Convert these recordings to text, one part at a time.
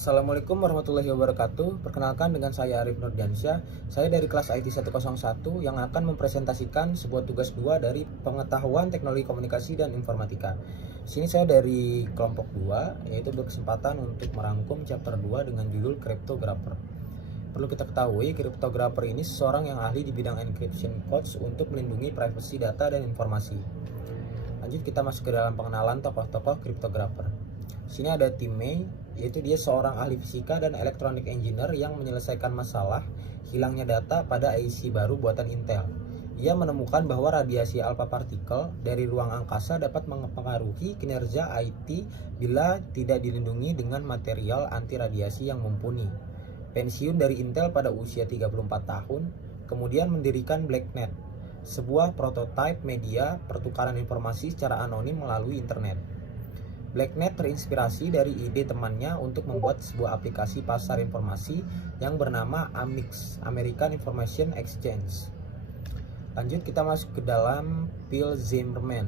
Assalamualaikum warahmatullahi wabarakatuh. Perkenalkan dengan saya Arif Nurdiansyah. Saya dari kelas IT 101 yang akan mempresentasikan sebuah tugas 2 dari pengetahuan teknologi komunikasi dan informatika. Sini saya dari kelompok 2, yaitu berkesempatan untuk merangkum chapter 2 dengan judul Cryptographer. Perlu kita ketahui, cryptographer ini seseorang yang ahli di bidang encryption codes untuk melindungi privasi data dan informasi. Lanjut kita masuk ke dalam pengenalan tokoh-tokoh cryptographer. Sini ada Tim May, yaitu dia seorang ahli fisika dan electronic engineer yang menyelesaikan masalah hilangnya data pada IC baru buatan Intel. Ia menemukan bahwa radiasi alpha partikel dari ruang angkasa dapat mempengaruhi kinerja IT bila tidak dilindungi dengan material anti radiasi yang mumpuni. Pensiun dari Intel pada usia 34 tahun, kemudian mendirikan BlackNet, sebuah prototipe media pertukaran informasi secara anonim melalui internet. BlackNet terinspirasi dari ide temannya untuk membuat sebuah aplikasi pasar informasi yang bernama AMIX, American Information Exchange. Lanjut kita masuk ke dalam Phil Zimmermann.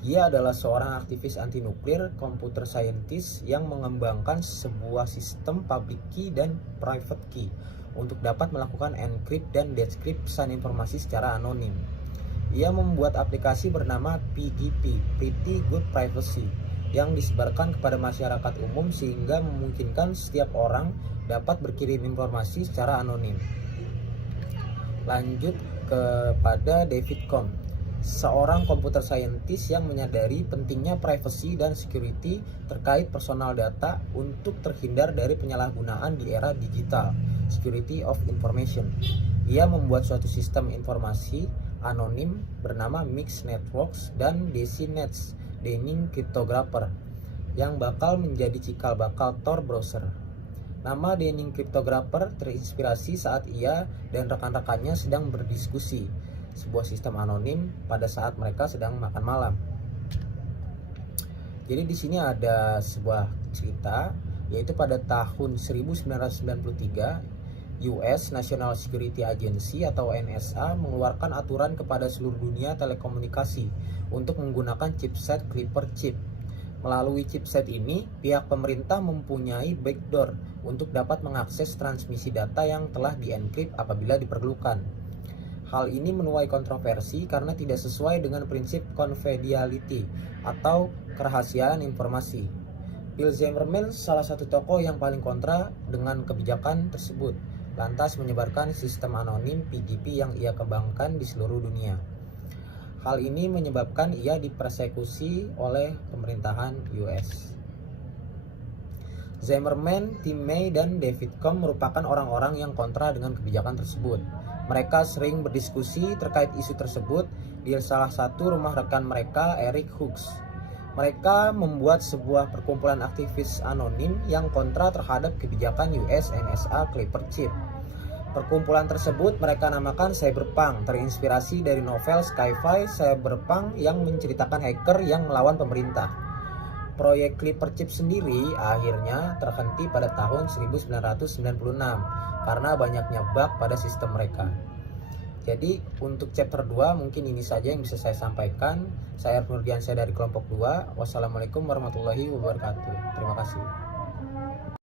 Dia adalah seorang aktivis anti nuklir, computer scientist yang mengembangkan sebuah sistem public key dan private key untuk dapat melakukan encrypt dan decrypt pesan informasi secara anonim. Ia membuat aplikasi bernama PGP, Pretty Good Privacy, yang disebarkan kepada masyarakat umum sehingga memungkinkan setiap orang dapat berkirim informasi secara anonim. Lanjut kepada David Cohn, seorang computer scientist yang menyadari pentingnya privacy dan security terkait personal data untuk terhindar dari penyalahgunaan di era digital, security of information. Ia membuat suatu sistem informasi anonim bernama Mixed Networks dan DesiNets, Denning Cryptographer, yang bakal menjadi cikal bakal Tor browser. Nama Denning Cryptographer terinspirasi saat ia dan rekan-rekannya sedang berdiskusi sebuah sistem anonim pada saat mereka sedang makan malam. Jadi di sini ada sebuah cerita, yaitu pada tahun 1993 US National Security Agency atau NSA mengeluarkan aturan kepada seluruh dunia telekomunikasi untuk menggunakan chipset Clipper chip. Melalui chipset ini, pihak pemerintah mempunyai backdoor untuk dapat mengakses transmisi data yang telah di-encrypt apabila diperlukan. Hal ini menuai kontroversi karena tidak sesuai dengan prinsip confidentiality atau kerahasiaan informasi. Phil Zimmermann salah satu tokoh yang paling kontra dengan kebijakan tersebut, lantas menyebarkan sistem anonim PGP yang ia kembangkan di seluruh dunia. Hal ini menyebabkan ia dipersekusi oleh pemerintahan US. Zimmermann, Tim May, dan David Cohn merupakan orang-orang yang kontra dengan kebijakan tersebut. Mereka sering berdiskusi terkait isu tersebut di salah satu rumah rekan mereka, Eric Hughes. Mereka membuat sebuah perkumpulan aktivis anonim yang kontra terhadap kebijakan US NSA Clipper chip. Perkumpulan tersebut mereka namakan Cyberpunk, terinspirasi dari novel sci-fi Cyberpunk yang menceritakan hacker yang melawan pemerintah. Proyek Clipper chip sendiri akhirnya terhenti pada tahun 1996 karena banyaknya bug pada sistem mereka. Jadi untuk chapter 2 mungkin ini saja yang bisa saya sampaikan. Saya Arif Nurdiansyah dari kelompok 2. Wassalamualaikum warahmatullahi wabarakatuh. Terima kasih.